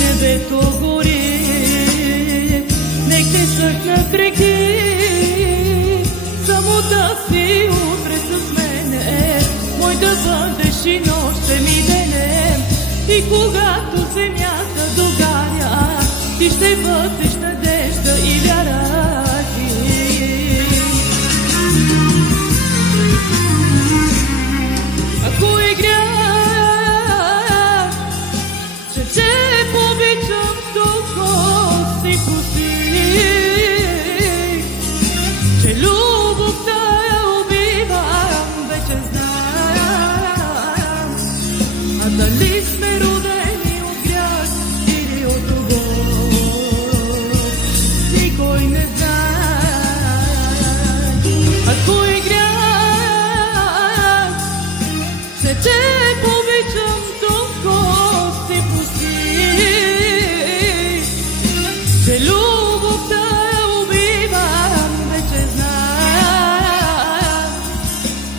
небето гори, нек те съхнат реки, само да си утре с мене, мой да бъдеш и нощем и денем. И когато земята догаря, ти ще бъдеш надежда и вяра ти. Ако е грях, че те обичам толкова си пустих, че любовта я убивам, вече знам. А дали сме родени от грях или от любов, никой не знае. Ако е грях, че те обичам толкова си пустих, че любовта я убивам, вече знам.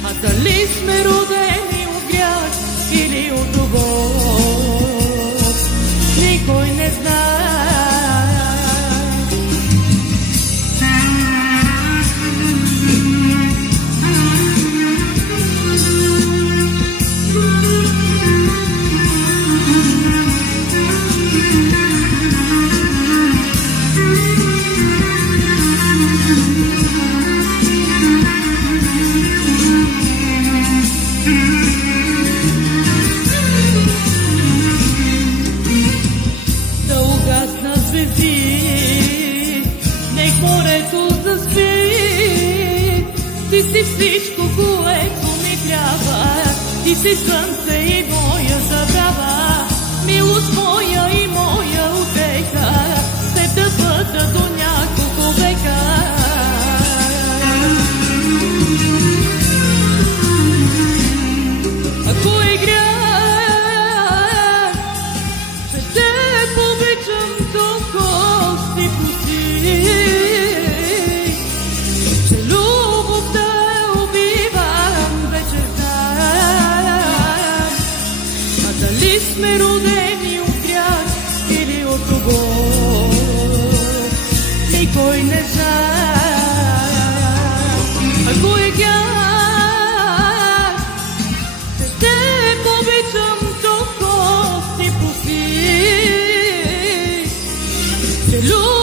А дали сме родени от грях или от любов, никой не знае. Да угаснат звезди, нек морето заспи. Ти си всичко, което ми трябва, ти си слънце и моя забрава, милост моя и моя утеха, с теб да бъда до няколко века. Ако е грях, че те обичам толкова си пустих, че любовта я убивам, вече знам. А дали сме родени от грях или от любов, никой не знае. Ако е грях, че те обичам толкова си пустих, че любовта